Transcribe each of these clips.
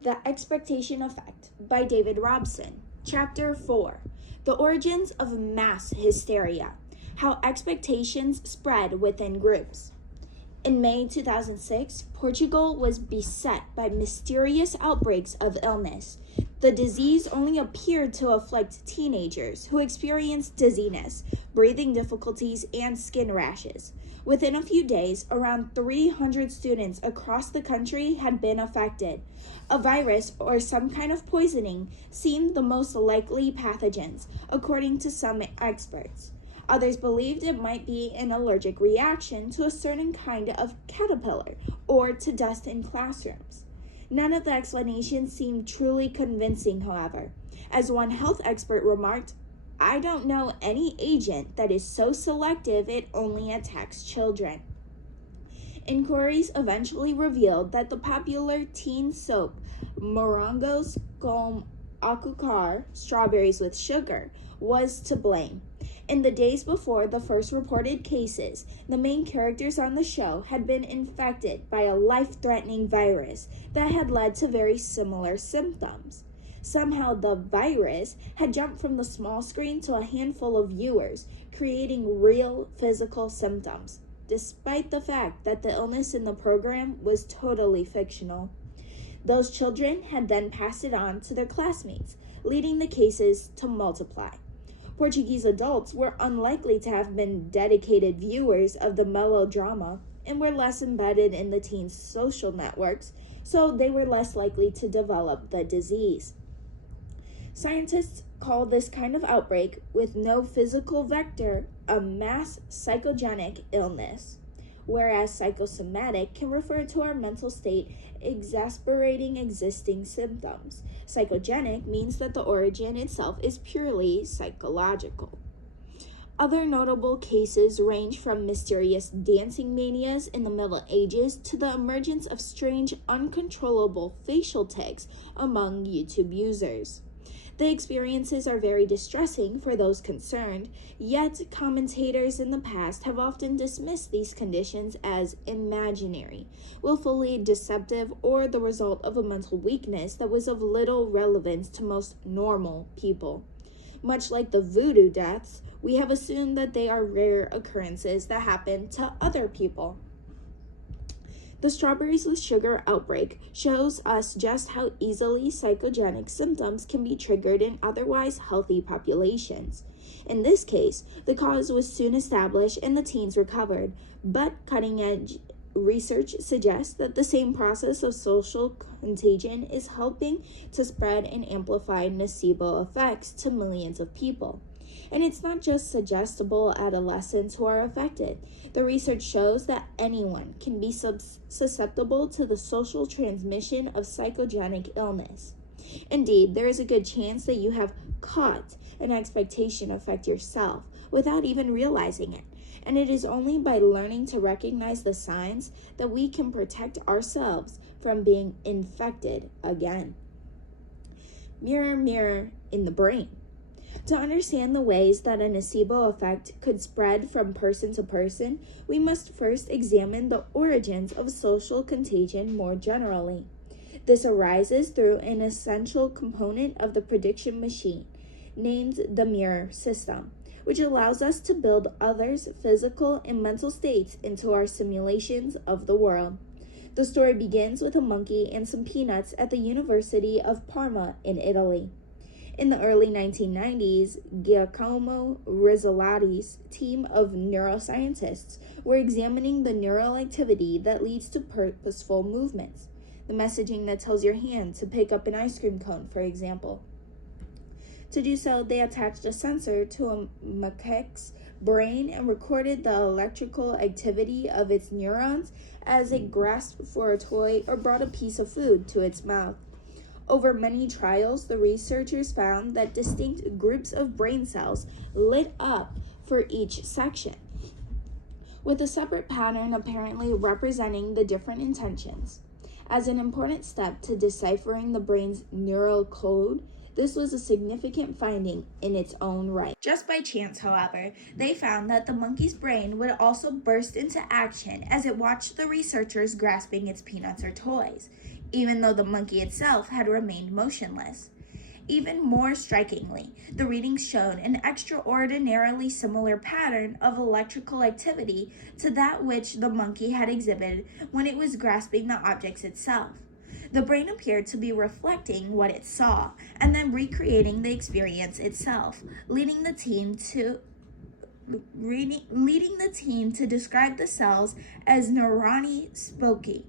The Expectation Effect by David Robson. Chapter 4. The Origins of Mass Hysteria. How Expectations Spread Within Groups. In May 2006, Portugal was beset by mysterious outbreaks of illness. The disease only appeared to afflict teenagers who experienced dizziness, breathing difficulties, and skin rashes. Within a few days, around 300 students across the country had been affected. A virus or some kind of poisoning seemed the most likely pathogens, according to some experts. Others believed it might be an allergic reaction to a certain kind of caterpillar or to dust in classrooms. None of the explanations seemed truly convincing, however. As one health expert remarked, "I don't know any agent that is so selective it only attacks children." Inquiries eventually revealed that the popular teen soap Morangos com Açúcar, strawberries with sugar, was to blame. In the days before the first reported cases, the main characters on the show had been infected by a life-threatening virus that had led to very similar symptoms. Somehow the virus had jumped from the small screen to a handful of viewers, creating real physical symptoms, despite the fact that the illness in the program was totally fictional. Those children had then passed it on to their classmates, leading the cases to multiply. Portuguese adults were unlikely to have been dedicated viewers of the melodrama and were less embedded in the teens' social networks, so they were less likely to develop the disease. Scientists call this kind of outbreak with no physical vector a mass psychogenic illness, whereas psychosomatic can refer to our mental state exacerbating existing symptoms. Psychogenic means that the origin itself is purely psychological. Other notable cases range from mysterious dancing manias in the Middle Ages to the emergence of strange, uncontrollable facial tics among YouTube users. The experiences are very distressing for those concerned, yet commentators in the past have often dismissed these conditions as imaginary, willfully deceptive, or the result of a mental weakness that was of little relevance to most normal people. Much like the voodoo deaths, we have assumed that they are rare occurrences that happen to other people. The strawberries with sugar outbreak shows us just how easily psychogenic symptoms can be triggered in otherwise healthy populations. In this case, the cause was soon established and the teens recovered, but cutting-edge research suggests that the same process of social contagion is helping to spread and amplify nocebo effects to millions of people. And it's not just suggestible adolescents who are affected. The research shows that anyone can be susceptible to the social transmission of psychogenic illness. Indeed, there is a good chance that you have caught an expectation effect yourself without even realizing it. And it is only by learning to recognize the signs that we can protect ourselves from being infected again. Mirror, mirror in the brain. To understand the ways that a nocebo effect could spread from person to person, we must first examine the origins of social contagion more generally. This arises through an essential component of the prediction machine, named the mirror system, which allows us to build others' physical and mental states into our simulations of the world. The story begins with a monkey and some peanuts at the University of Parma in Italy. In the early 1990s, Giacomo Rizzolatti's team of neuroscientists were examining the neural activity that leads to purposeful movements, the messaging that tells your hand to pick up an ice cream cone, for example. To do so, they attached a sensor to a macaque's brain and recorded the electrical activity of its neurons as it grasped for a toy or brought a piece of food to its mouth. Over many trials, the researchers found that distinct groups of brain cells lit up for each section, with a separate pattern apparently representing the different intentions. As an important step to deciphering the brain's neural code, this was a significant finding in its own right. Just by chance, however, they found that the monkey's brain would also burst into action as it watched the researchers grasping its peanuts or toys. even though the monkey itself had remained motionless. Even more strikingly, the readings showed an extraordinarily similar pattern of electrical activity to that which the monkey had exhibited when it was grasping the objects itself. The brain appeared to be reflecting what it saw and then recreating the experience itself, leading the team to describe the cells as spokey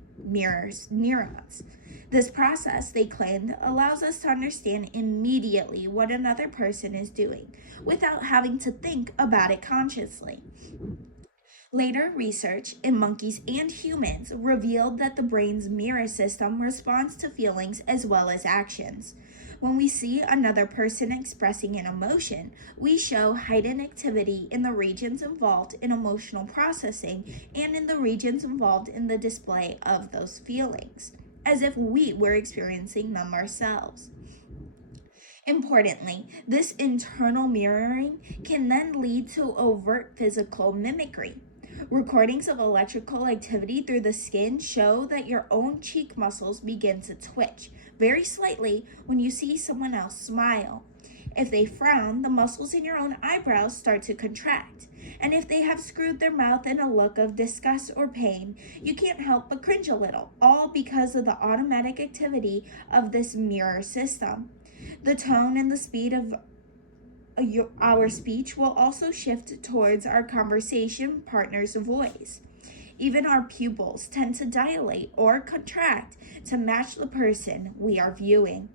neurons. This process, they claimed, allows us to understand immediately what another person is doing without having to think about it consciously. Later research in monkeys and humans revealed that the brain's mirror system responds to feelings as well as actions. When we see another person expressing an emotion, we show heightened activity in the regions involved in emotional processing and in the regions involved in the display of those feelings, as if we were experiencing them ourselves. Importantly, this internal mirroring can then lead to overt physical mimicry. Recordings of electrical activity through the skin show that your own cheek muscles begin to twitch very slightly when you see someone else smile. If they frown, the muscles in your own eyebrows start to contract. And if they have screwed their mouth in a look of disgust or pain, you can't help but cringe a little, all because of the automatic activity of this mirror system. The tone and the speed of our speech will also shift towards our conversation partner's voice. Even our pupils tend to dilate or contract to match the person we are viewing.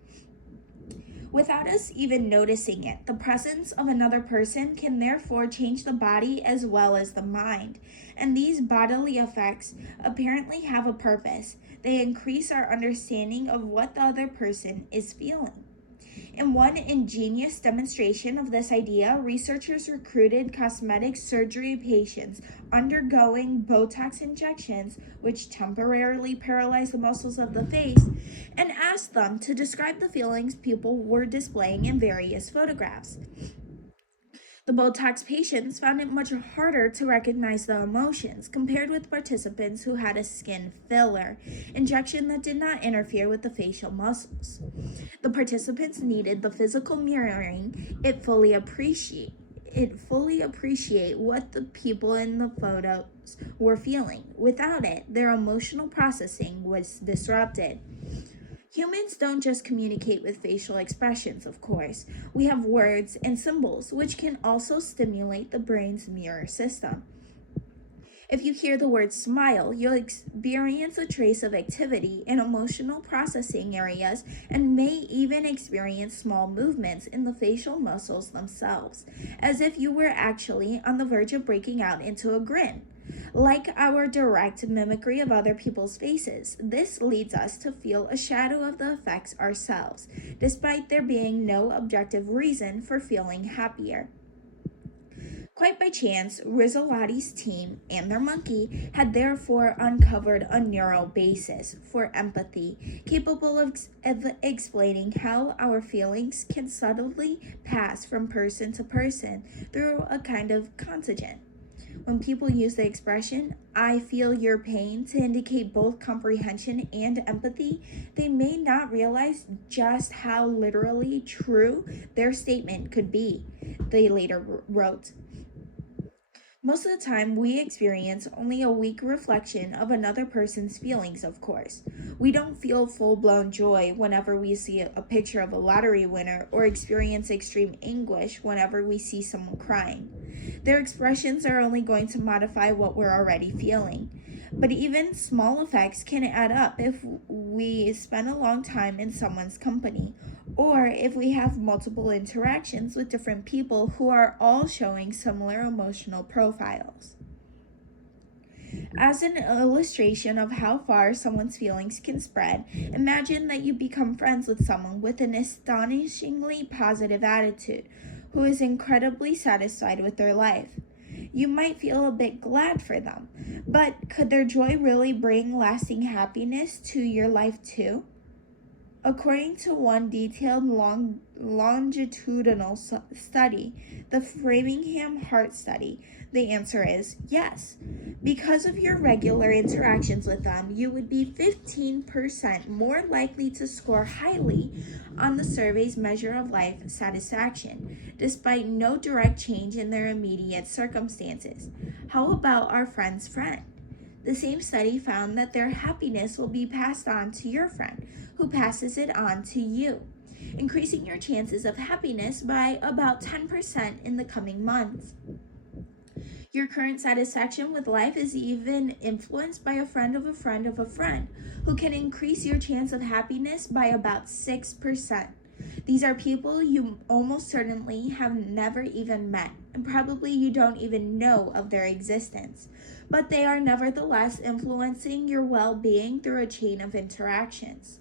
Without us even noticing it, the presence of another person can therefore change the body as well as the mind. And these bodily effects apparently have a purpose. They increase our understanding of what the other person is feeling. In one ingenious demonstration of this idea, researchers recruited cosmetic surgery patients undergoing Botox injections, which temporarily paralyzed the muscles of the face, and asked them to describe the feelings people were displaying in various photographs. The Botox patients found it much harder to recognize the emotions compared with participants who had a skin filler injection that did not interfere with the facial muscles. The participants needed the physical mirroring it fully appreciate what the people in the photos were feeling. Without it, their emotional processing was disrupted. Humans don't just communicate with facial expressions, of course. We have words and symbols, which can also stimulate the brain's mirror system. If you hear the word smile, you'll experience a trace of activity in emotional processing areas and may even experience small movements in the facial muscles themselves, as if you were actually on the verge of breaking out into a grin. Like our direct mimicry of other people's faces, this leads us to feel a shadow of the effects ourselves, despite there being no objective reason for feeling happier. Quite by chance, Rizzolatti's team and their monkey had therefore uncovered a neural basis for empathy, capable of explaining how our feelings can subtly pass from person to person through a kind of contagion. When people use the expression, "I feel your pain," to indicate both comprehension and empathy, they may not realize just how literally true their statement could be, they later wrote. Most of the time, we experience only a weak reflection of another person's feelings, of course. We don't feel full-blown joy whenever we see a picture of a lottery winner or experience extreme anguish whenever we see someone crying. Their expressions are only going to modify what we're already feeling. But even small effects can add up if we spend a long time in someone's company, or if we have multiple interactions with different people who are all showing similar emotional profiles. As an illustration of how far someone's feelings can spread, imagine that you become friends with someone with an astonishingly positive attitude, who is incredibly satisfied with their life. You might feel a bit glad for them, but could their joy really bring lasting happiness to your life too? According to one detailed longitudinal study, the Framingham Heart Study, the answer is yes. Because of your regular interactions with them, you would be 15% more likely to score highly on the survey's measure of life satisfaction, despite no direct change in their immediate circumstances. How about our friend's friend? The same study found that their happiness will be passed on to your friend, who passes it on to you, increasing your chances of happiness by about 10% in the coming months. Your current satisfaction with life is even influenced by a friend of a friend of a friend, who can increase your chance of happiness by about 6%. These are people you almost certainly have never even met, and probably you don't even know of their existence, but they are nevertheless influencing your well-being through a chain of interactions.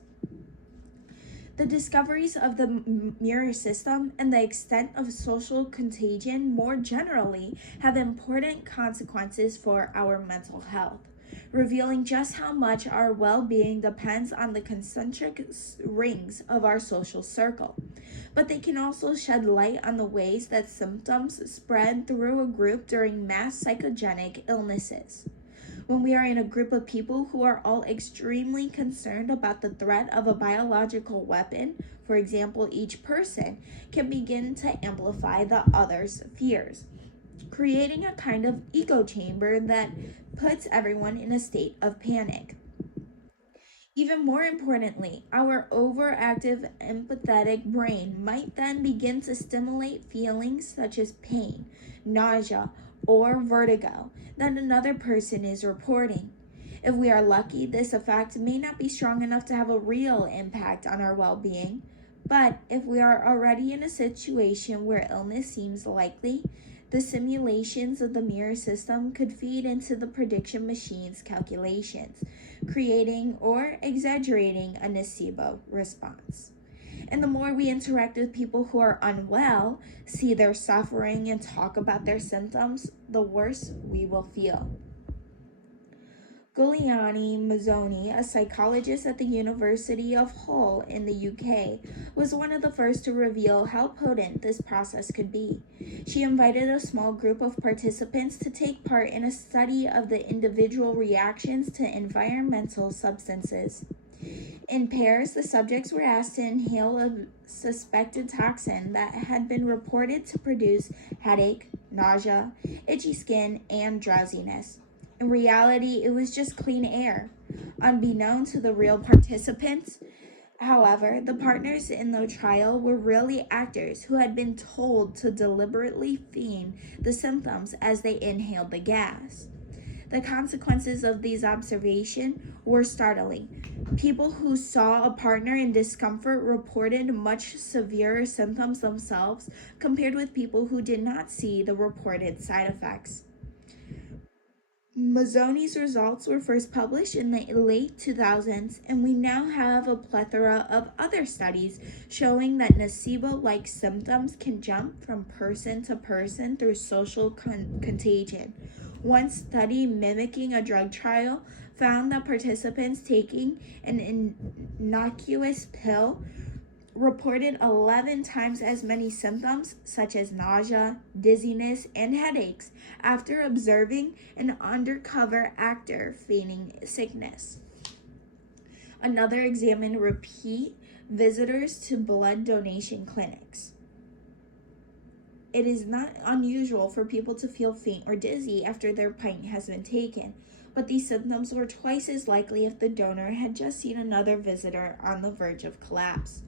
The discoveries of the mirror system and the extent of social contagion more generally have important consequences for our mental health, revealing just how much our well-being depends on the concentric rings of our social circle. But they can also shed light on the ways that symptoms spread through a group during mass psychogenic illnesses. When we are in a group of people who are all extremely concerned about the threat of a biological weapon, for example, each person can begin to amplify the other's fears, creating a kind of echo chamber that puts everyone in a state of panic. Even more importantly, our overactive empathetic brain might then begin to stimulate feelings such as pain, nausea, or vertigo that another person is reporting. If we are lucky, this effect may not be strong enough to have a real impact on our well-being, but if we are already in a situation where illness seems likely, the simulations of the mirror system could feed into the prediction machine's calculations, creating or exaggerating a nocebo response. And the more we interact with people who are unwell, see their suffering, and talk about their symptoms, the worse we will feel. Giuliani Mazzoni, a psychologist at the University of Hull in the UK, was one of the first to reveal how potent this process could be. She invited a small group of participants to take part in a study of the individual reactions to environmental substances. In pairs, the subjects were asked to inhale a suspected toxin that had been reported to produce headache, nausea, itchy skin, and drowsiness. In reality, it was just clean air. Unbeknown to the real participants, however, the partners in the trial were really actors who had been told to deliberately feign the symptoms as they inhaled the gas. The consequences of these observations were startling. People who saw a partner in discomfort reported much severer symptoms themselves compared with people who did not see the reported side effects. Mazzoni's results were first published in the late 2000s, and we now have a plethora of other studies showing that nocebo-like symptoms can jump from person to person through social contagion. One study mimicking a drug trial found that participants taking an innocuous pill reported 11 times as many symptoms, such as nausea, dizziness, and headaches, after observing an undercover actor feigning sickness. Another examined repeat visitors to blood donation clinics. It is not unusual for people to feel faint or dizzy after their pint has been taken, but these symptoms were twice as likely if the donor had just seen another visitor on the verge of collapse.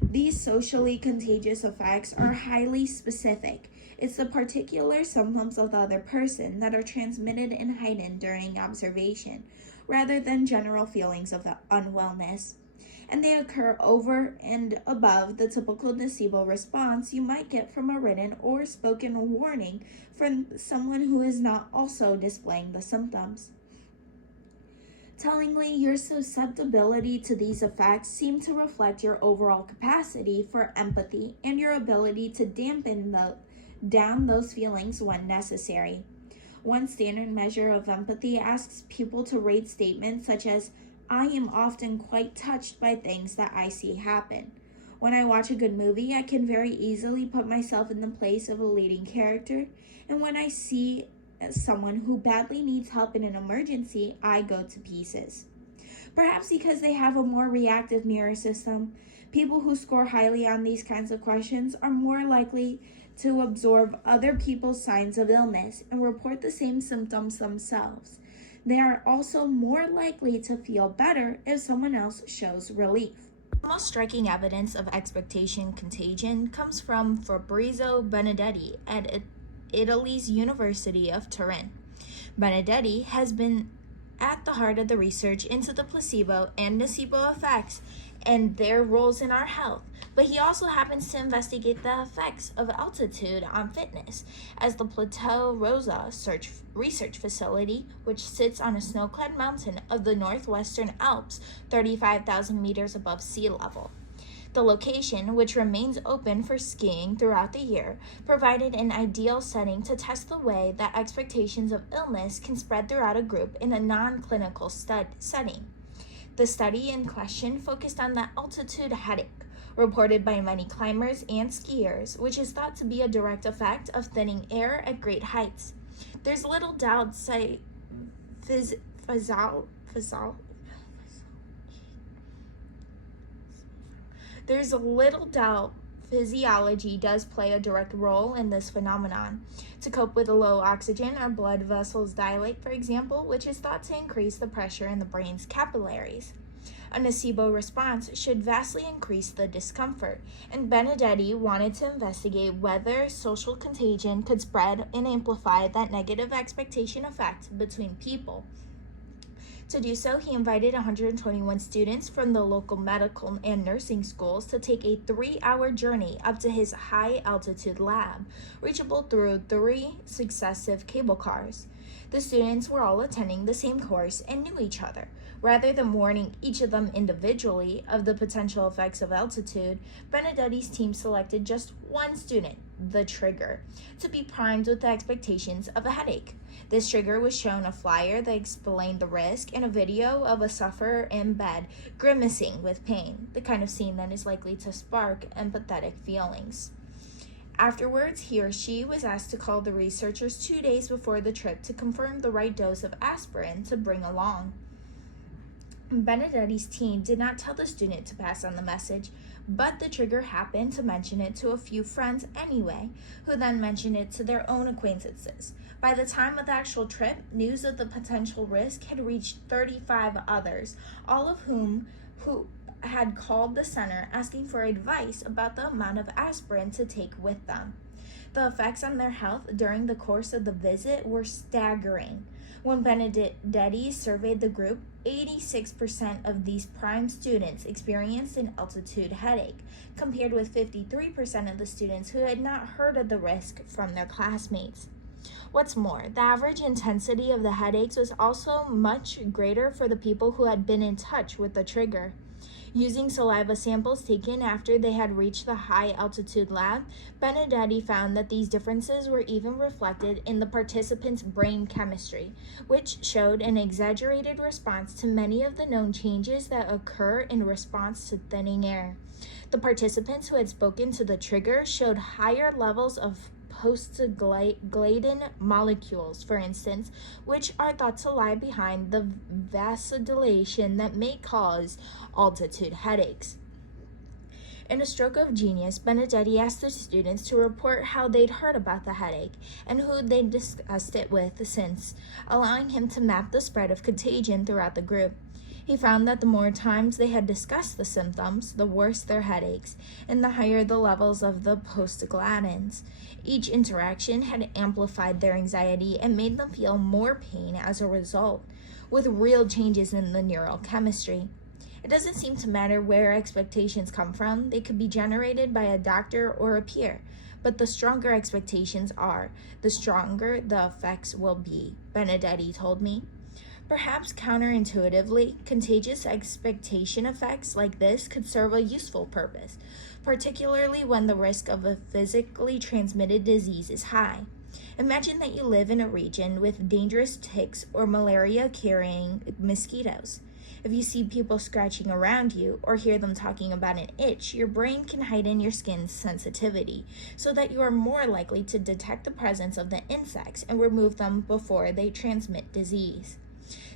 These socially contagious effects are highly specific. It's the particular symptoms of the other person that are transmitted and heightened during observation, rather than general feelings of unwellness. And they occur over and above the typical nocebo response you might get from a written or spoken warning from someone who is not also displaying the symptoms. Tellingly, your susceptibility to these effects seem to reflect your overall capacity for empathy and your ability to dampen down those feelings when necessary. One standard measure of empathy asks people to rate statements such as, I am often quite touched by things that I see happen. When I watch a good movie, I can very easily put myself in the place of a leading character, and when I see someone who badly needs help in an emergency, I go to pieces. Perhaps because they have a more reactive mirror system, people who score highly on these kinds of questions are more likely to absorb other people's signs of illness and report the same symptoms themselves. They are also more likely to feel better if someone else shows relief. The most striking evidence of expectation contagion comes from Fabrizio Benedetti at Italy's University of Turin. Benedetti has been at the heart of the research into the placebo and nocebo effects and their roles in our health, but he also happens to investigate the effects of altitude on fitness, as the Plateau Rosa Research Facility, which sits on a snow-clad mountain of the northwestern Alps, 35,000 meters above sea level. The location, which remains open for skiing throughout the year, provided an ideal setting to test the way that expectations of illness can spread throughout a group in a non-clinical setting. The study in question focused on the altitude headache, reported by many climbers and skiers, which is thought to be a direct effect of thinning air at great heights. There's little doubt physiology does play a direct role in this phenomenon. To cope with low oxygen, our blood vessels dilate, for example, which is thought to increase the pressure in the brain's capillaries. A nocebo response should vastly increase the discomfort, and Benedetti wanted to investigate whether social contagion could spread and amplify that negative expectation effect between people. To do so, he invited 121 students from the local medical and nursing schools to take a 3-hour journey up to his high-altitude lab, reachable through 3 successive cable cars. The students were all attending the same course and knew each other. Rather than warning each of them individually of the potential effects of altitude, Benedetti's team selected just one student, the trigger, to be primed with the expectations of a headache. This trigger was shown a flyer that explained the risk and a video of a sufferer in bed grimacing with pain, the kind of scene that is likely to spark empathetic feelings. Afterwards, he or she was asked to call the researchers 2 days before the trip to confirm the right dose of aspirin to bring along. Benedetti's team did not tell the student to pass on the message, but the trigger happened to mention it to a few friends anyway, who then mentioned it to their own acquaintances. By the time of the actual trip, news of the potential risk had reached 35 others, all of whom had called the center asking for advice about the amount of aspirin to take with them. The effects on their health during the course of the visit were staggering. When Benedetti surveyed the group, 86% of these prime students experienced an altitude headache, compared with 53% of the students who had not heard of the risk from their classmates. What's more, the average intensity of the headaches was also much greater for the people who had been in touch with the trigger. Using saliva samples taken after they had reached the high-altitude lab, Benedetti found that these differences were even reflected in the participants' brain chemistry, which showed an exaggerated response to many of the known changes that occur in response to thinning air. The participants who had spoken to the trigger showed higher levels of prostaglandin molecules, for instance, which are thought to lie behind the vasodilation that may cause altitude headaches. In a stroke of genius, Benedetti asked the students to report how they'd heard about the headache and who they'd discussed it with since, allowing him to map the spread of contagion throughout the group. He found that the more times they had discussed the symptoms, the worse their headaches, and the higher the levels of the prostaglandins. Each interaction had amplified their anxiety and made them feel more pain as a result, with real changes in the neurochemistry. It doesn't seem to matter where expectations come from. They could be generated by a doctor or a peer. But the stronger expectations are, the stronger the effects will be, Benedetti told me. Perhaps counterintuitively, contagious expectation effects like this could serve a useful purpose, particularly when the risk of a physically transmitted disease is high. Imagine that you live in a region with dangerous ticks or malaria-carrying mosquitoes. If you see people scratching around you or hear them talking about an itch, your brain can heighten your skin's sensitivity so that you are more likely to detect the presence of the insects and remove them before they transmit disease.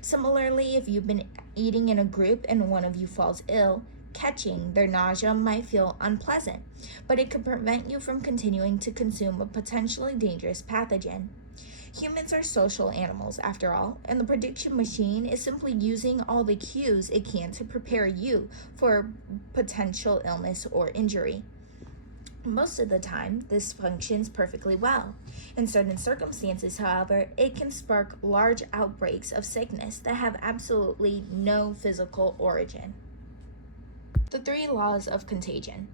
Similarly, if you've been eating in a group and one of you falls ill, catching their nausea might feel unpleasant, but it could prevent you from continuing to consume a potentially dangerous pathogen. Humans are social animals, after all, and the prediction machine is simply using all the cues it can to prepare you for potential illness or injury. Most of the time, this functions perfectly well. In certain circumstances, however, it can spark large outbreaks of sickness that have absolutely no physical origin. The 3 laws of contagion.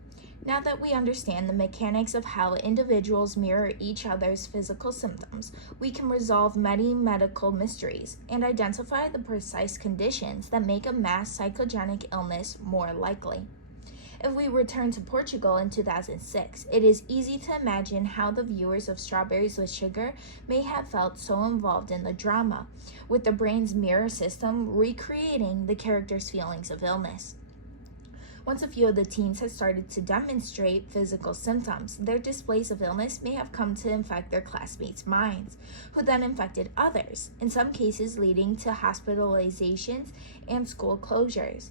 Now that we understand the mechanics of how individuals mirror each other's physical symptoms, we can resolve many medical mysteries and identify the precise conditions that make a mass psychogenic illness more likely. If we return to Portugal in 2006, it is easy to imagine how the viewers of Strawberries with Sugar may have felt so involved in the drama, with the brain's mirror system recreating the characters' feelings of illness. Once a few of the teens had started to demonstrate physical symptoms, their displays of illness may have come to infect their classmates' minds, who then infected others, in some cases leading to hospitalizations and school closures.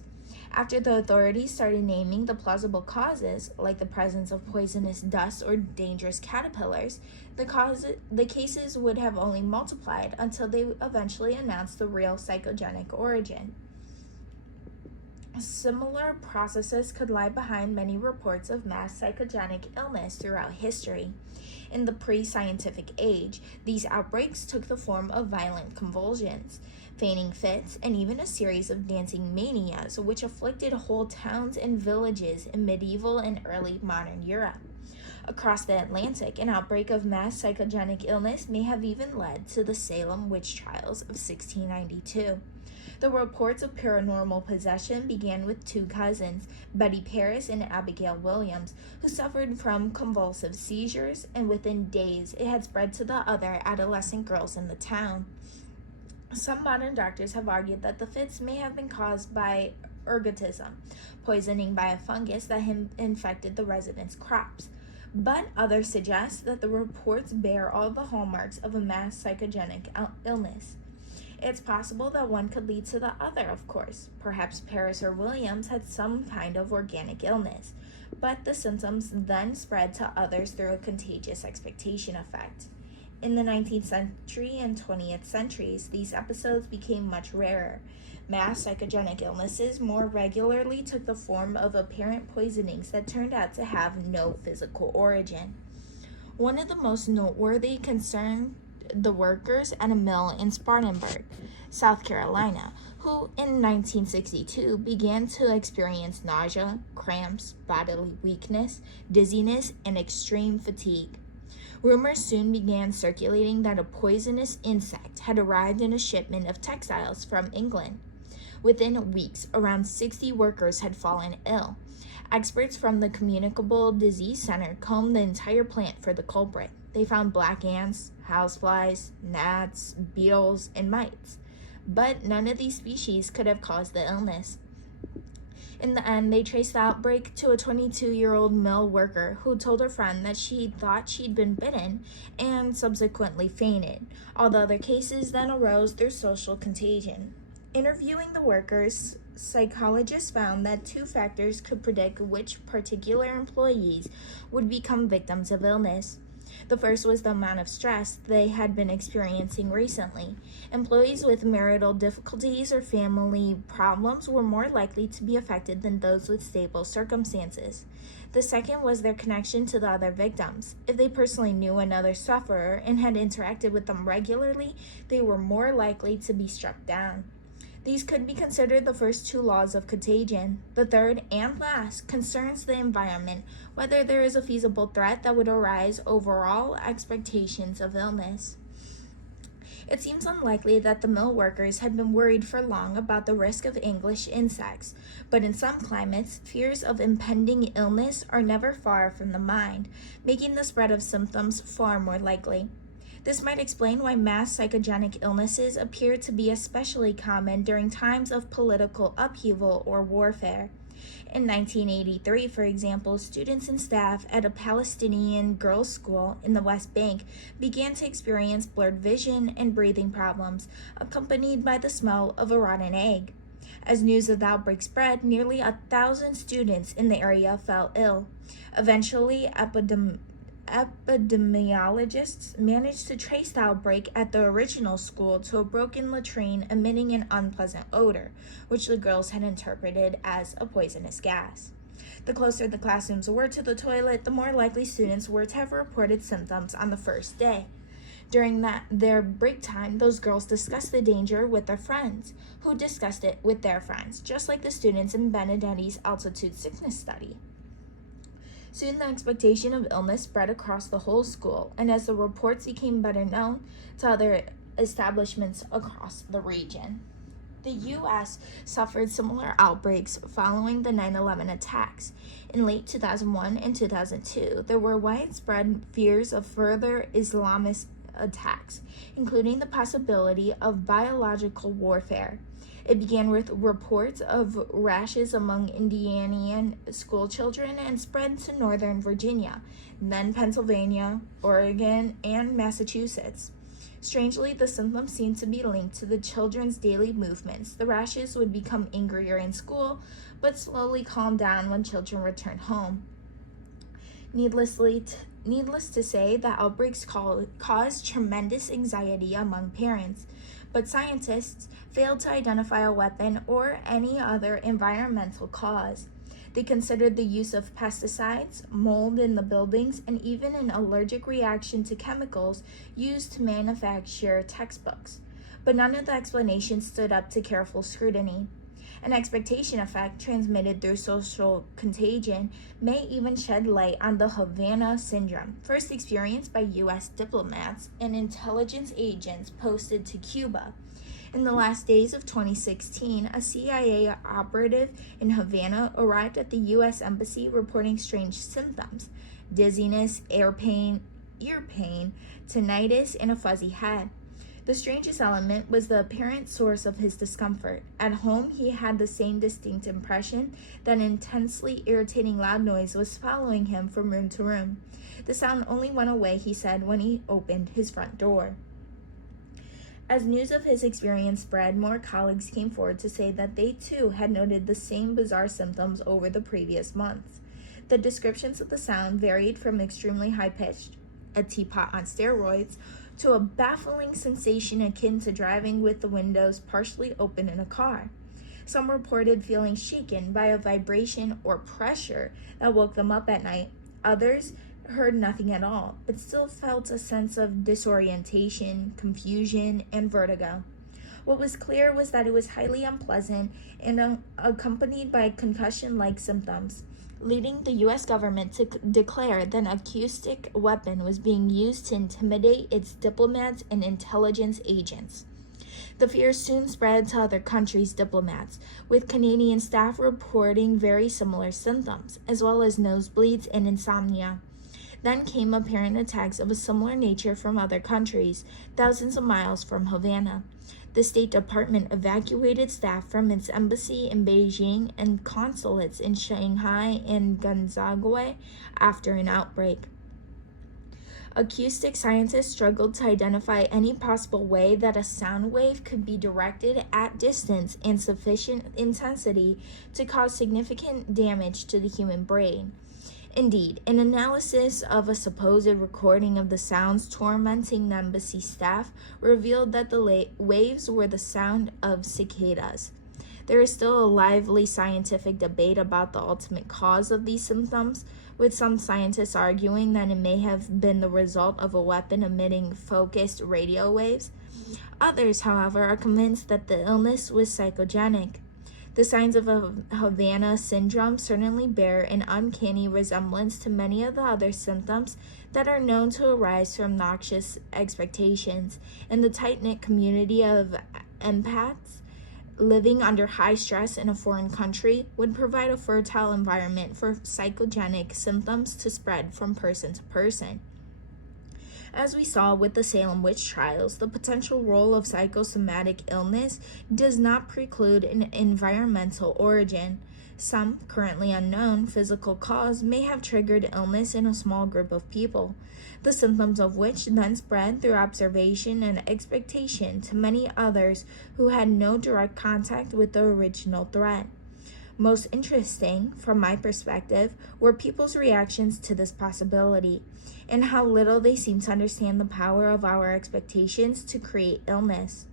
After the authorities started naming the plausible causes, like the presence of poisonous dust or dangerous caterpillars, the cases would have only multiplied until they eventually announced the real psychogenic origin. Similar processes could lie behind many reports of mass psychogenic illness throughout history. In the pre-scientific age, these outbreaks took the form of violent convulsions, fainting fits, and even a series of dancing manias, which afflicted whole towns and villages in medieval and early modern Europe. Across the Atlantic, an outbreak of mass psychogenic illness may have even led to the Salem witch trials of 1692. The reports of paranormal possession began with 2 cousins, Betty Paris and Abigail Williams, who suffered from convulsive seizures, and within days it had spread to the other adolescent girls in the town. Some modern doctors have argued that the fits may have been caused by ergotism, poisoning by a fungus that had infected the residents' crops. But others suggest that the reports bear all the hallmarks of a mass psychogenic illness. It's possible that one could lead to the other, of course. Perhaps Paris or Williams had some kind of organic illness, but the symptoms then spread to others through a contagious expectation effect. In the 19th century and 20th centuries, these episodes became much rarer. Mass psychogenic illnesses more regularly took the form of apparent poisonings that turned out to have no physical origin. One of the most noteworthy concerned the workers at a mill in Spartanburg, South Carolina, who in 1962 began to experience nausea, cramps, bodily weakness, dizziness, and extreme fatigue. Rumors soon began circulating that a poisonous insect had arrived in a shipment of textiles from England. Within weeks, around 60 workers had fallen ill. Experts from the Communicable Disease Center combed the entire plant for the culprit. They found black ants, houseflies, gnats, beetles, and mites. But none of these species could have caused the illness. In the end, they traced the outbreak to a 22-year-old mill worker who told her friend that she thought she'd been bitten and subsequently fainted. All the other cases then arose through social contagion. Interviewing the workers, psychologists found that 2 factors could predict which particular employees would become victims of illness. The first was the amount of stress they had been experiencing recently. Employees with marital difficulties or family problems were more likely to be affected than those with stable circumstances. The second was their connection to the other victims. If they personally knew another sufferer and had interacted with them regularly, they were more likely to be struck down. These could be considered the first 2 laws of contagion. The third and last concerns the environment, whether there is a feasible threat that would arise over all expectations of illness. It seems unlikely that the mill workers had been worried for long about the risk of English insects, but in some climates, fears of impending illness are never far from the mind, making the spread of symptoms far more likely. This might explain why mass psychogenic illnesses appear to be especially common during times of political upheaval or warfare. In 1983, for example, students and staff at a Palestinian girls' school in the West Bank began to experience blurred vision and breathing problems, accompanied by the smell of a rotten egg. As news of the outbreak spread, nearly 1,000 students in the area fell ill. Eventually, epidemiologists managed to trace the outbreak at the original school to a broken latrine emitting an unpleasant odor, which the girls had interpreted as a poisonous gas. The closer the classrooms were to the toilet, the more likely students were to have reported symptoms on the first day. During their break time, those girls discussed the danger with their friends, who discussed it with their friends, just like the students in Benedetti's altitude sickness study. Soon the expectation of illness spread across the whole school, and as the reports became better known to other establishments across the region. The U.S. suffered similar outbreaks following the 9/11 attacks. In late 2001 and 2002, there were widespread fears of further Islamist attacks, including the possibility of biological warfare. It began with reports of rashes among Indiana school children and spread to Northern Virginia, then Pennsylvania, Oregon, and Massachusetts. Strangely, the symptoms seemed to be linked to the children's daily movements. The rashes would become angrier in school, but slowly calm down when children returned home. Needless to say, the outbreaks caused tremendous anxiety among parents, but scientists failed to identify a weapon or any other environmental cause. They considered the use of pesticides, mold in the buildings, and even an allergic reaction to chemicals used to manufacture textbooks. But none of the explanations stood up to careful scrutiny. An expectation effect transmitted through social contagion may even shed light on the Havana syndrome, first experienced by U.S. diplomats and intelligence agents posted to Cuba. In the last days of 2016, a CIA operative in Havana arrived at the U.S. Embassy reporting strange symptoms: dizziness, ear pain, tinnitus, and a fuzzy head. The strangest element was the apparent source of his discomfort. At home, he had the same distinct impression that an intensely irritating loud noise was following him from room to room. The sound only went away, he said, when he opened his front door. As news of his experience spread, more colleagues came forward to say that they too had noted the same bizarre symptoms over the previous months. The descriptions of the sound varied from extremely high-pitched, a teapot on steroids, to a baffling sensation akin to driving with the windows partially open in a car. Some reported feeling shaken by a vibration or pressure that woke them up at night. Others heard nothing at all, but still felt a sense of disorientation, confusion, and vertigo. What was clear was that it was highly unpleasant and accompanied by concussion-like symptoms, leading the U.S. government to declare that an acoustic weapon was being used to intimidate its diplomats and intelligence agents. The fear soon spread to other countries' diplomats, with Canadian staff reporting very similar symptoms, as well as nosebleeds and insomnia. Then came apparent attacks of a similar nature from other countries, thousands of miles from Havana. The State Department evacuated staff from its embassy in Beijing and consulates in Shanghai and Guangzhou after an outbreak. Acoustic scientists struggled to identify any possible way that a sound wave could be directed at distance and sufficient intensity to cause significant damage to the human brain. Indeed, an analysis of a supposed recording of the sounds tormenting the embassy staff revealed that the waves were the sound of cicadas. There is still a lively scientific debate about the ultimate cause of these symptoms, with some scientists arguing that it may have been the result of a weapon emitting focused radio waves. Others, however, are convinced that the illness was psychogenic. The signs of a Havana syndrome certainly bear an uncanny resemblance to many of the other symptoms that are known to arise from noxious expectations, and the tight-knit community of empaths living under high stress in a foreign country would provide a fertile environment for psychogenic symptoms to spread from person to person. As we saw with the Salem witch trials, the potential role of psychosomatic illness does not preclude an environmental origin. Some currently unknown physical cause may have triggered illness in a small group of people, the symptoms of which then spread through observation and expectation to many others who had no direct contact with the original threat. Most interesting, from my perspective, were people's reactions to this possibility, and how little they seem to understand the power of our expectations to create illness.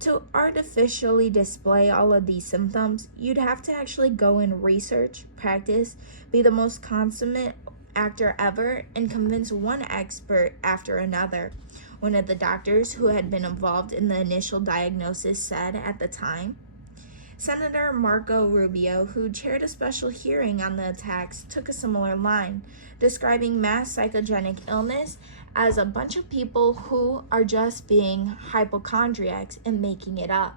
To artificially display all of these symptoms, you'd have to actually go and research, practice, be the most consummate actor ever, and convince one expert after another. One of the doctors who had been involved in the initial diagnosis said at the time. Senator Marco Rubio, who chaired a special hearing on the attacks, took a similar line, describing mass psychogenic illness as a bunch of people who are just being hypochondriacs and making it up.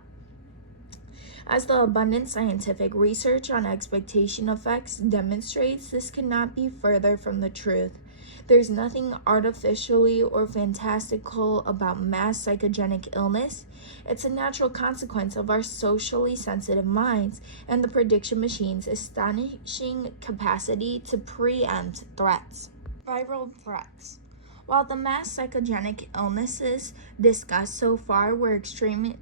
As the abundant scientific research on expectation effects demonstrates, this could not be further from the truth. There's nothing artificially or fantastical about mass psychogenic illness. It's a natural consequence of our socially sensitive minds and the prediction machine's astonishing capacity to preempt threats. Viral threats. While the mass psychogenic illnesses discussed so far were extremely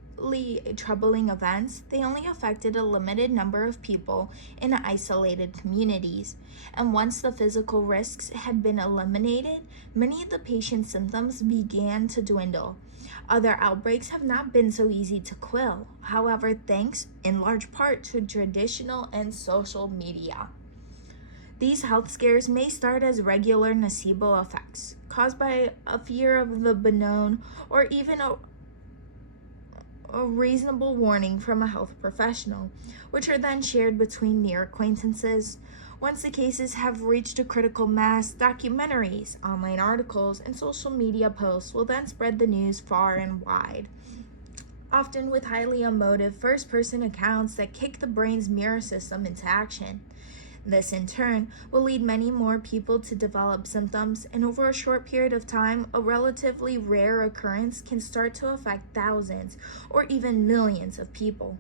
troubling events, they only affected a limited number of people in isolated communities. And once the physical risks had been eliminated, many of the patient's symptoms began to dwindle. Other outbreaks have not been so easy to quell, however, thanks in large part to traditional and social media. These health scares may start as regular nocebo effects, caused by a fear of the unknown or even a reasonable warning from a health professional, which are then shared between near acquaintances. Once the cases have reached a critical mass, documentaries, online articles, and social media posts will then spread the news far and wide, often with highly emotive first-person accounts that kick the brain's mirror system into action. This, in turn, will lead many more people to develop symptoms, and over a short period of time, a relatively rare occurrence can start to affect thousands or even millions of people.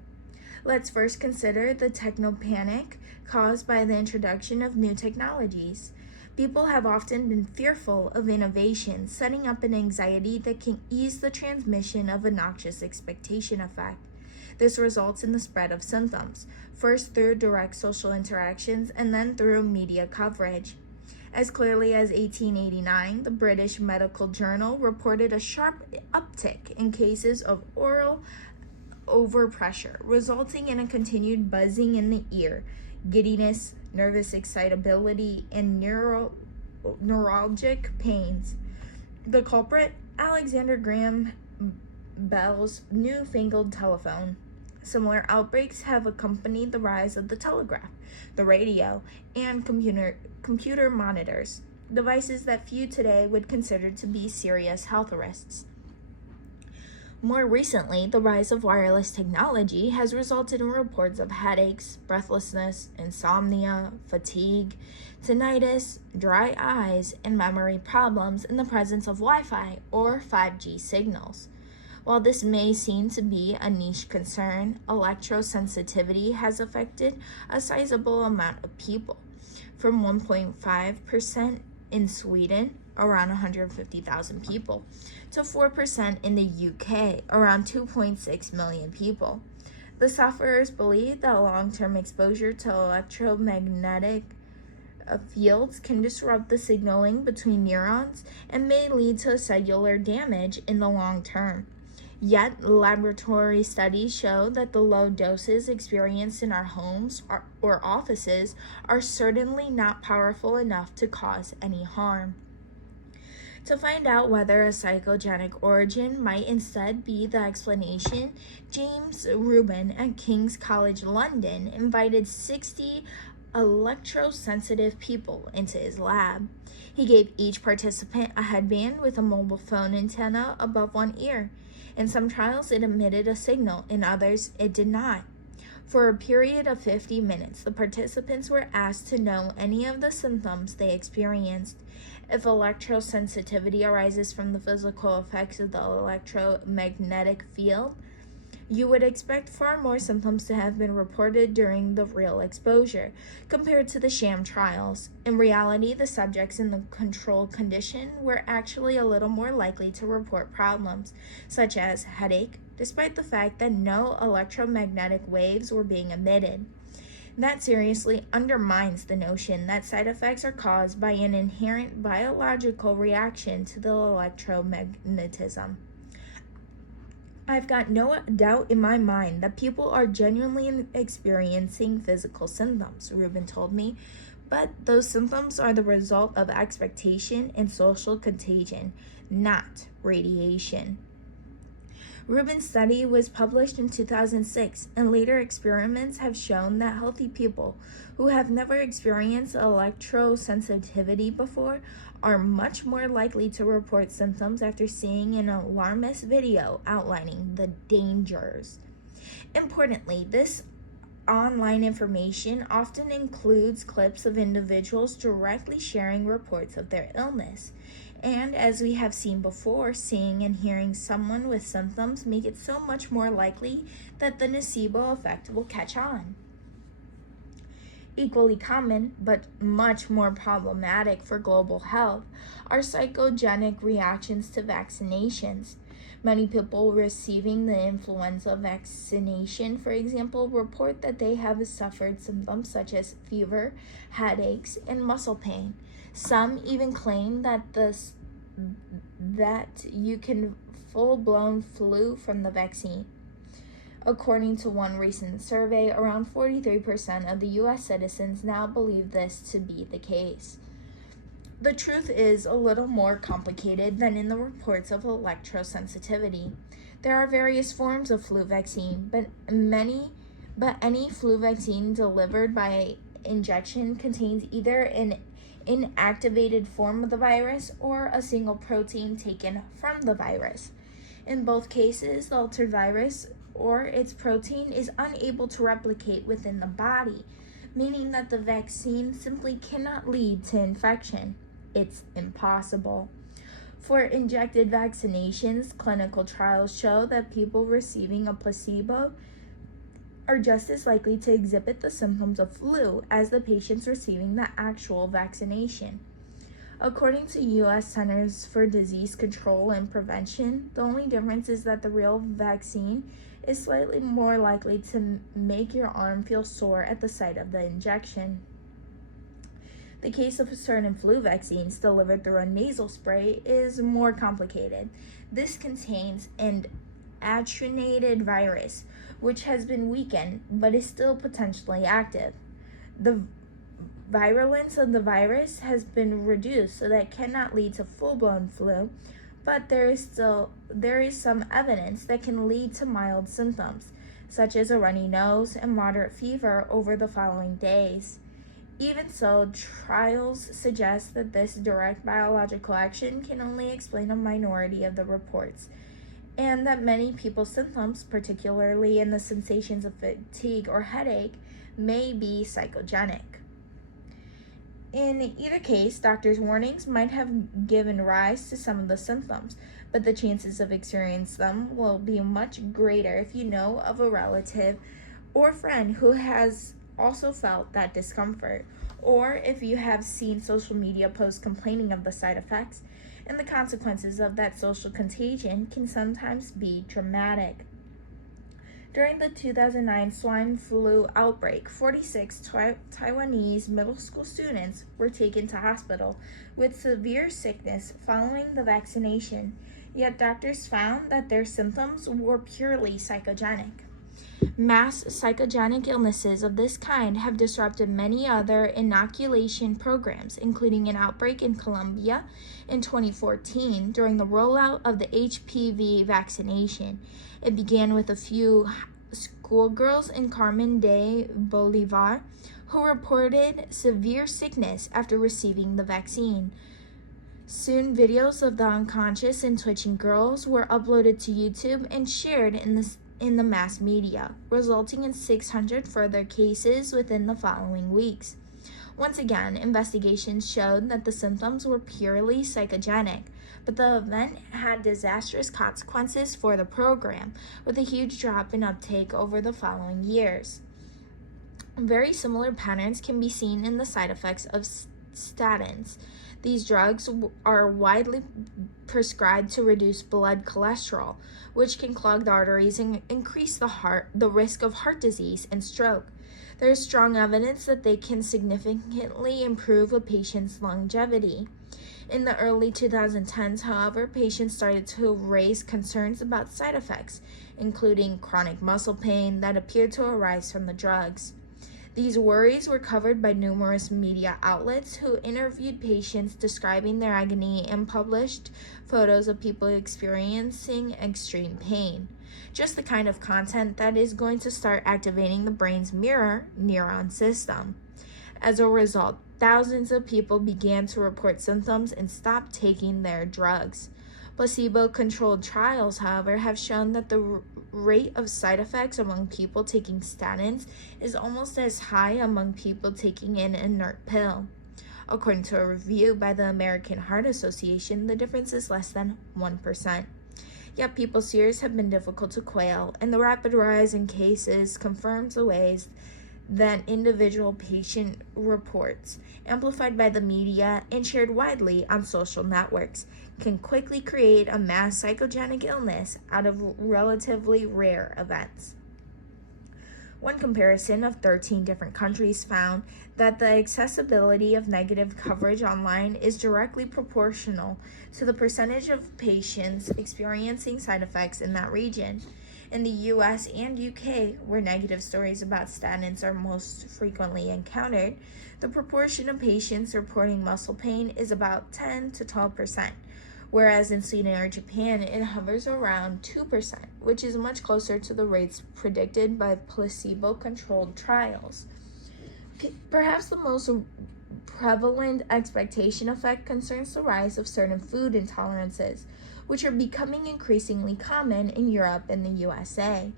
Let's first consider the technopanic caused by the introduction of new technologies. People have often been fearful of innovation, setting up an anxiety that can ease the transmission of a noxious expectation effect. This results in the spread of symptoms, first through direct social interactions and then through media coverage. As clearly as 1889, the British Medical Journal reported a sharp uptick in cases of oral overpressure, resulting in a continued buzzing in the ear, giddiness, nervous excitability, and neuralgic pains. The culprit, Alexander Graham Bell's newfangled telephone. Similar outbreaks have accompanied the rise of the telegraph, the radio, and computer monitors, devices that few today would consider to be serious health risks. More recently, the rise of wireless technology has resulted in reports of headaches, breathlessness, insomnia, fatigue, tinnitus, dry eyes, and memory problems in the presence of Wi-Fi or 5G signals. While this may seem to be a niche concern, electrosensitivity has affected a sizable amount of people, from 1.5% in Sweden, around 150,000 people, to 4% in the UK, around 2.6 million people. The sufferers believe that long-term exposure to electromagnetic fields can disrupt the signaling between neurons and may lead to cellular damage in the long term. Yet, laboratory studies show that the low doses experienced in our homes or offices are certainly not powerful enough to cause any harm. To find out whether a psychogenic origin might instead be the explanation, James Rubin at King's College London invited 60 electrosensitive people into his lab. He gave each participant a headband with a mobile phone antenna above one ear. In some trials, it emitted a signal. In others, it did not. For a period of 50 minutes, the participants were asked to know any of the symptoms they experienced. If electrosensitivity arises from the physical effects of the electromagnetic field, you would expect far more symptoms to have been reported during the real exposure compared to the sham trials. In reality, the subjects in the control condition were actually a little more likely to report problems, such as headache, despite the fact that no electromagnetic waves were being emitted. That seriously undermines the notion that side effects are caused by an inherent biological reaction to the electromagnetism. I've got no doubt in my mind that people are genuinely experiencing physical symptoms, Rubin told me, but those symptoms are the result of expectation and social contagion, not radiation. Rubin's study was published in 2006, and later experiments have shown that healthy people who have never experienced electrosensitivity before are much more likely to report symptoms after seeing an alarmist video outlining the dangers. Importantly, this online information often includes clips of individuals directly sharing reports of their illness. And as we have seen before, seeing and hearing someone with symptoms make it so much more likely that the nocebo effect will catch on. Equally common, but much more problematic for global health, are psychogenic reactions to vaccinations. Many people receiving the influenza vaccination, for example, report that they have suffered symptoms such as fever, headaches, and muscle pain. Some even claim that you can full-blown flu from the vaccine. According to one recent survey, around 43% of the U.S. citizens now believe this to be the case. The truth is a little more complicated than in the reports of electrosensitivity. There are various forms of flu vaccine, but any flu vaccine delivered by injection contains either an inactivated form of the virus or a single protein taken from the virus. In both cases, the altered virus or its protein is unable to replicate within the body, meaning that the vaccine simply cannot lead to infection. It's impossible. For injected vaccinations, clinical trials show that people receiving a placebo are just as likely to exhibit the symptoms of flu as the patients receiving the actual vaccination. According to U.S. Centers for Disease Control and Prevention, the only difference is that the real vaccine is slightly more likely to make your arm feel sore at the site of the injection. The case of certain flu vaccines delivered through a nasal spray is more complicated. This contains an attenuated virus, which has been weakened but is still potentially active. The virulence of the virus has been reduced so that it cannot lead to full-blown flu, but there is some evidence that can lead to mild symptoms, such as a runny nose and moderate fever over the following days. Even so, trials suggest that this direct biological action can only explain a minority of the reports, and that many people's symptoms, particularly in the sensations of fatigue or headache, may be psychogenic. In either case, doctors' warnings might have given rise to some of the symptoms, but the chances of experiencing them will be much greater if you know of a relative or friend who has also felt that discomfort, or if you have seen social media posts complaining of the side effects, and the consequences of that social contagion can sometimes be dramatic. During the 2009 swine flu outbreak, 46 Taiwanese middle school students were taken to hospital with severe sickness following the vaccination, yet doctors found that their symptoms were purely psychogenic. Mass psychogenic illnesses of this kind have disrupted many other inoculation programs, including an outbreak in Colombia in 2014 during the rollout of the HPV vaccination. It began with a few schoolgirls in Carmen de Bolivar who reported severe sickness after receiving the vaccine. Soon, videos of the unconscious and twitching girls were uploaded to YouTube and shared in the in the mass media, resulting in 600 further cases within the following weeks. Once again, investigations showed that the symptoms were purely psychogenic, but the event had disastrous consequences for the program, with a huge drop in uptake over the following years. Very similar patterns can be seen in the side effects of statins. These drugs are widely prescribed to reduce blood cholesterol, which can clog the arteries and increase the risk of heart disease and stroke. There is strong evidence that they can significantly improve a patient's longevity. In the early 2010s, however, patients started to raise concerns about side effects, including chronic muscle pain that appeared to arise from the drugs. These worries were covered by numerous media outlets who interviewed patients describing their agony and published photos of people experiencing extreme pain. Just the kind of content that is going to start activating the brain's mirror neuron system. As a result, thousands of people began to report symptoms and stop taking their drugs. Placebo-controlled trials, however, have shown that the rate of side effects among people taking statins is almost as high among people taking an inert pill. According to a review by the American Heart Association, the difference is less than 1%. Yet people's fears have been difficult to quell, and the rapid rise in cases confirms the ways that individual patient reports, amplified by the media and shared widely on social networks, can quickly create a mass psychogenic illness out of relatively rare events. One comparison of 13 different countries found that the accessibility of negative coverage online is directly proportional to the percentage of patients experiencing side effects in that region. In the US and UK, where negative stories about statins are most frequently encountered, the proportion of patients reporting muscle pain is about 10 to 12%, whereas in Sweden or Japan, it hovers around 2%, which is much closer to the rates predicted by placebo-controlled trials. Perhaps the most prevalent expectation effect concerns the rise of certain food intolerances, which are becoming increasingly common in Europe and the USA.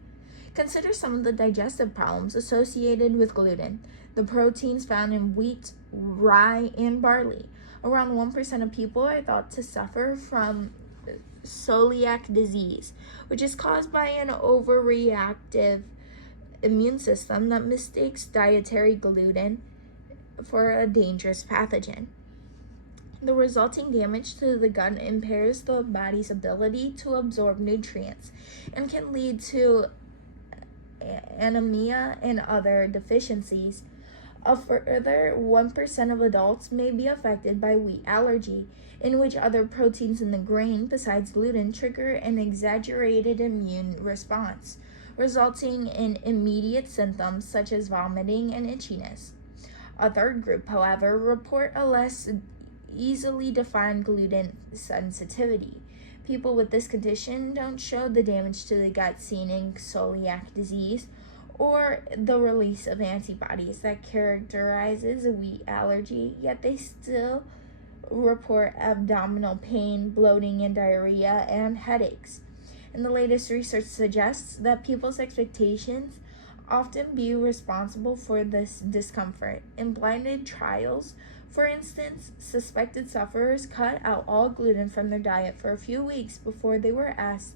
Consider some of the digestive problems associated with gluten, the proteins found in wheat, rye, and barley. Around 1% of people are thought to suffer from celiac disease, which is caused by an overreactive immune system that mistakes dietary gluten for a dangerous pathogen. The resulting damage to the gut impairs the body's ability to absorb nutrients and can lead to anemia and other deficiencies. A further 1% of adults may be affected by wheat allergy, in which other proteins in the grain besides gluten trigger an exaggerated immune response, resulting in immediate symptoms such as vomiting and itchiness. A third group, however, report a less easily defined gluten sensitivity. People with this condition don't show the damage to the gut seen in celiac disease or the release of antibodies that characterizes a wheat allergy, yet they still report abdominal pain, bloating, and diarrhea, and headaches. And the latest research suggests that people's expectations often be responsible for this discomfort. In blinded trials, for instance, suspected sufferers cut out all gluten from their diet for a few weeks before they were asked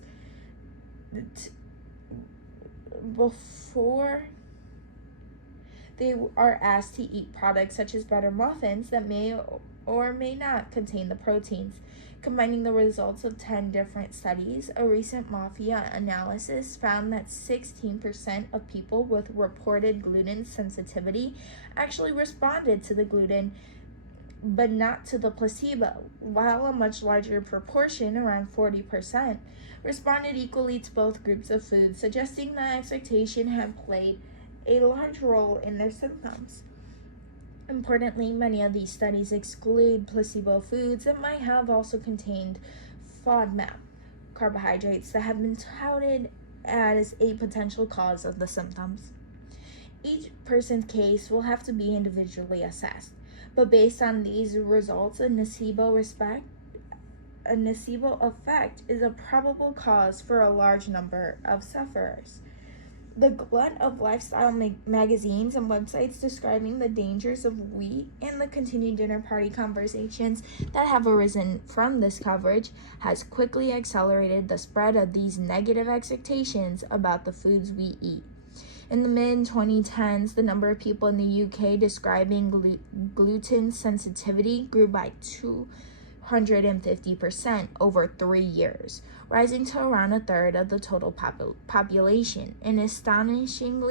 to eat products such as butter muffins that may or may not contain the proteins. Combining the results of 10 different studies, a recent Mafia analysis found that 16% of people with reported gluten sensitivity actually responded to the gluten, but not to the placebo, while a much larger proportion, around 40%, responded equally to both groups of foods, suggesting that expectation had played a large role in their symptoms. Importantly, many of these studies exclude placebo foods that might have also contained FODMAP, carbohydrates that have been touted as a potential cause of the symptoms. Each person's case will have to be individually assessed, but based on these results, a nocebo a nocebo effect is a probable cause for a large number of sufferers. The glut of lifestyle magazines and websites describing the dangers of wheat and the continued dinner party conversations that have arisen from this coverage has quickly accelerated the spread of these negative expectations about the foods we eat. In the mid-2010s, the number of people in the UK describing gluten sensitivity grew by 250% over 3 years, rising to around a third of the total population, an astonishing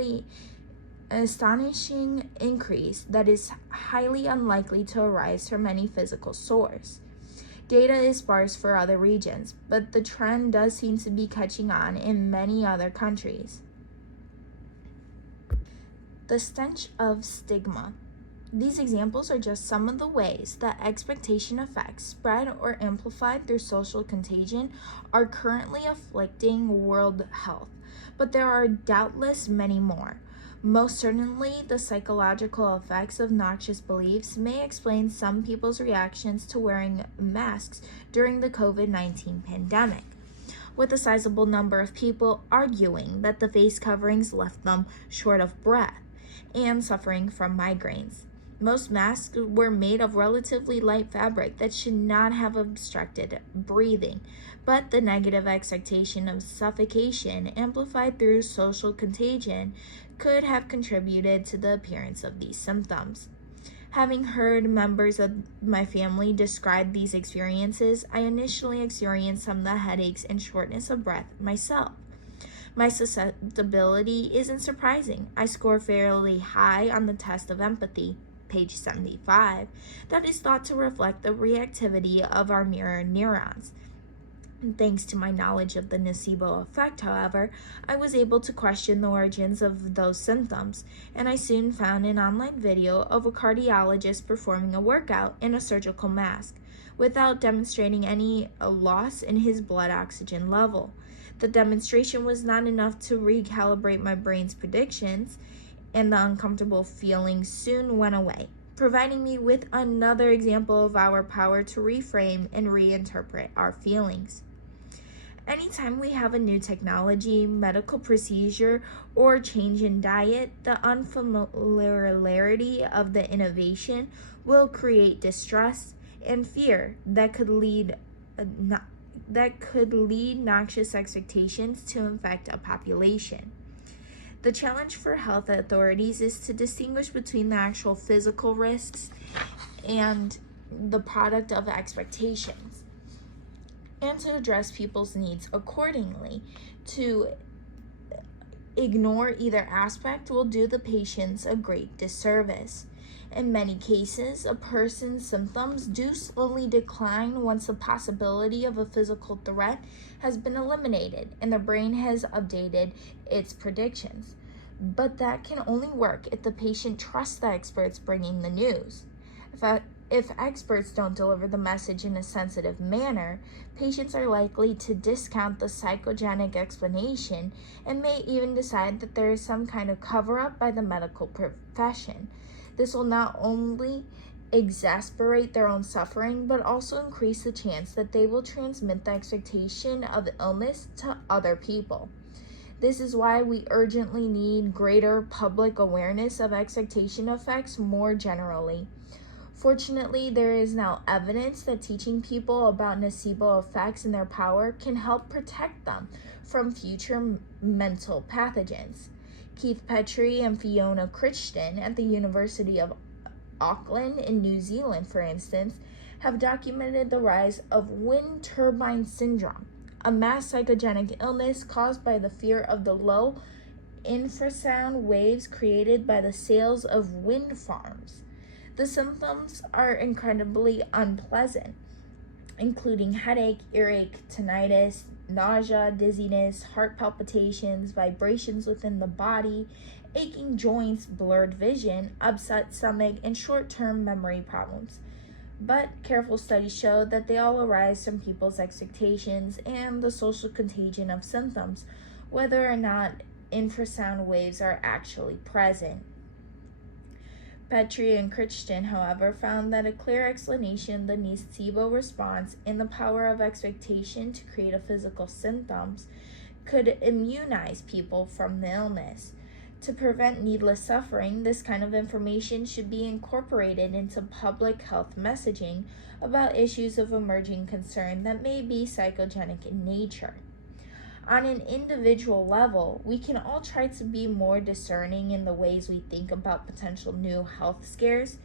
increase that is highly unlikely to arise from any physical source. Data is sparse for other regions, but the trend does seem to be catching on in many other countries. The stench of stigma. These examples are just some of the ways that expectation effects, spread or amplified through social contagion, are currently afflicting world health, but there are doubtless many more. Most certainly, the psychological effects of noxious beliefs may explain some people's reactions to wearing masks during the COVID-19 pandemic, with a sizable number of people arguing that the face coverings left them short of breath and suffering from migraines. Most masks were made of relatively light fabric that should not have obstructed breathing, but the negative expectation of suffocation amplified through social contagion could have contributed to the appearance of these symptoms. Having heard members of my family describe these experiences, I initially experienced some of the headaches and shortness of breath myself. My susceptibility isn't surprising. I score fairly high on the test of empathy, page 75, that is thought to reflect the reactivity of our mirror neurons. And thanks to my knowledge of the nocebo effect, however, I was able to question the origins of those symptoms, and I soon found an online video of a cardiologist performing a workout in a surgical mask, without demonstrating any loss in his blood oxygen level. The demonstration was not enough to recalibrate my brain's predictions, and the uncomfortable feeling soon went away, providing me with another example of our power to reframe and reinterpret our feelings. Anytime we have a new technology, medical procedure, or change in diet, the unfamiliarity of the innovation will create distrust and fear that could lead noxious expectations to infect a population. The challenge for health authorities is to distinguish between the actual physical risks and the product of expectations, and to address people's needs accordingly. To ignore either aspect will do the patients a great disservice. In many cases, a person's symptoms do slowly decline once the possibility of a physical threat has been eliminated and the brain has updated its predictions. But that can only work if the patient trusts the experts bringing the news. If experts don't deliver the message in a sensitive manner, patients are likely to discount the psychogenic explanation and may even decide that there is some kind of cover-up by the medical profession. This will not only exacerbate their own suffering, but also increase the chance that they will transmit the expectation of illness to other people. This is why we urgently need greater public awareness of expectation effects more generally. Fortunately, there is now evidence that teaching people about nocebo effects and their power can help protect them from future mental pathogens. Keith Petrie and Fiona Crichton at the University of Auckland in New Zealand, for instance, have documented the rise of wind turbine syndrome, a mass psychogenic illness caused by the fear of the low infrasound waves created by the sails of wind farms. The symptoms are incredibly unpleasant, including headache, earache, tinnitus, nausea, dizziness, heart palpitations, vibrations within the body, aching joints, blurred vision, upset stomach, and short-term memory problems. But careful studies show that they all arise from people's expectations and the social contagion of symptoms, whether or not infrasound waves are actually present. Petrie and Crichton, however, found that a clear explanation of the nocebo response and the power of expectation to create a physical symptoms could immunize people from the illness. To prevent needless suffering, this kind of information should be incorporated into public health messaging about issues of emerging concern that may be psychogenic in nature. On an individual level, we can all try to be more discerning in the ways we think about potential new health scares.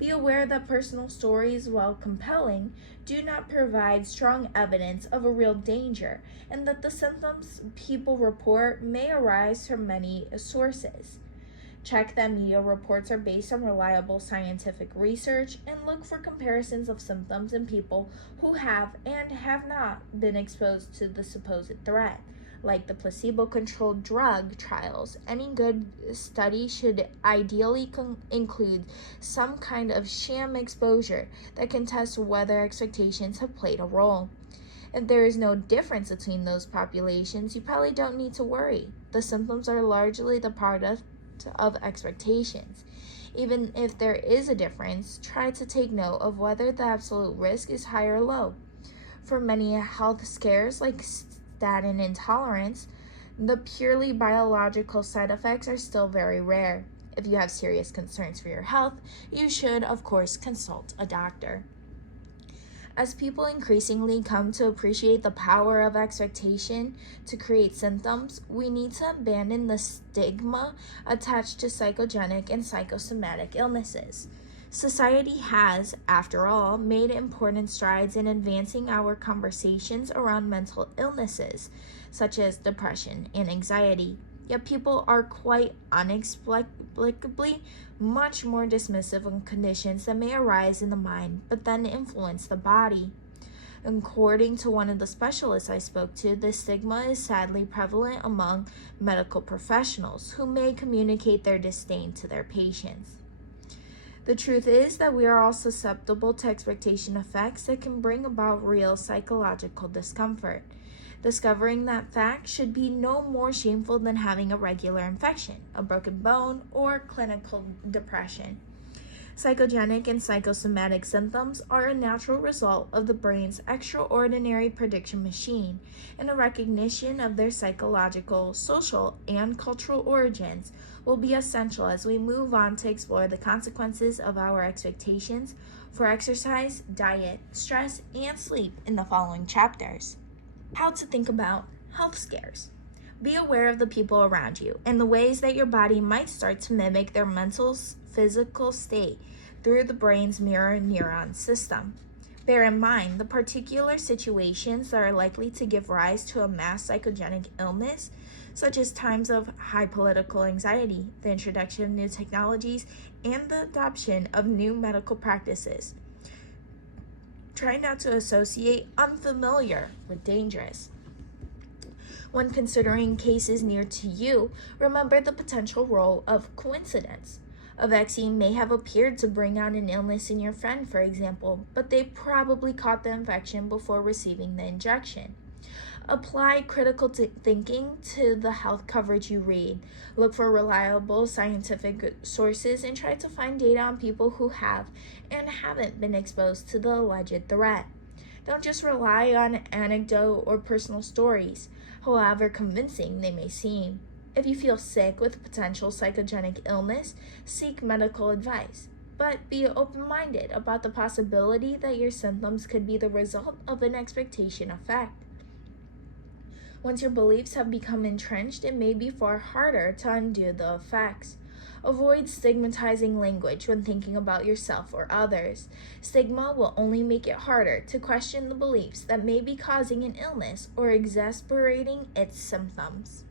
Be aware that personal stories, while compelling, do not provide strong evidence of a real danger, and that the symptoms people report may arise from many sources. Check that media reports are based on reliable scientific research, and look for comparisons of symptoms in people who have and have not been exposed to the supposed threat. Like the placebo-controlled drug trials, any good study should ideally include some kind of sham exposure that can test whether expectations have played a role. If there is no difference between those populations, you probably don't need to worry. The symptoms are largely the product of expectations. Even if there is a difference, try to take note of whether the absolute risk is high or low. For many health scares like statin intolerance, the purely biological side effects are still very rare. If you have serious concerns for your health, you should, of course, consult a doctor. As people increasingly come to appreciate the power of expectation to create symptoms, we need to abandon the stigma attached to psychogenic and psychosomatic illnesses. Society has, after all, made important strides in advancing our conversations around mental illnesses, such as depression and anxiety. Yet people are quite inexplicably much more dismissive of conditions that may arise in the mind, but then influence the body. According to one of the specialists I spoke to, this stigma is sadly prevalent among medical professionals who may communicate their disdain to their patients. The truth is that we are all susceptible to expectation effects that can bring about real psychological discomfort. Discovering that fact should be no more shameful than having a regular infection, a broken bone, or clinical depression. Psychogenic and psychosomatic symptoms are a natural result of the brain's extraordinary prediction machine, and a recognition of their psychological, social, and cultural origins will be essential as we move on to explore the consequences of our expectations for exercise, diet, stress, and sleep in the following chapters. How to think about health scares. Be aware of the people around you and the ways that your body might start to mimic their mental, physical state through the brain's mirror neuron system. Bear in mind the particular situations that are likely to give rise to a mass psychogenic illness, such as times of high political anxiety, the introduction of new technologies, and the adoption of new medical practices. Try not to associate unfamiliar with dangerous. When considering cases near to you, remember the potential role of coincidence. A vaccine may have appeared to bring out an illness in your friend, for example, but they probably caught the infection before receiving the injection. Apply critical thinking to the health coverage you read. Look for reliable scientific sources and try to find data on people who have and haven't been exposed to the alleged threat. Don't just rely on anecdote or personal stories, however convincing they may seem. If you feel sick with a potential psychogenic illness, seek medical advice, but be open-minded about the possibility that your symptoms could be the result of an expectation effect. Once your beliefs have become entrenched, it may be far harder to undo the effects. Avoid stigmatizing language when thinking about yourself or others. Stigma will only make it harder to question the beliefs that may be causing an illness or exacerbating its symptoms.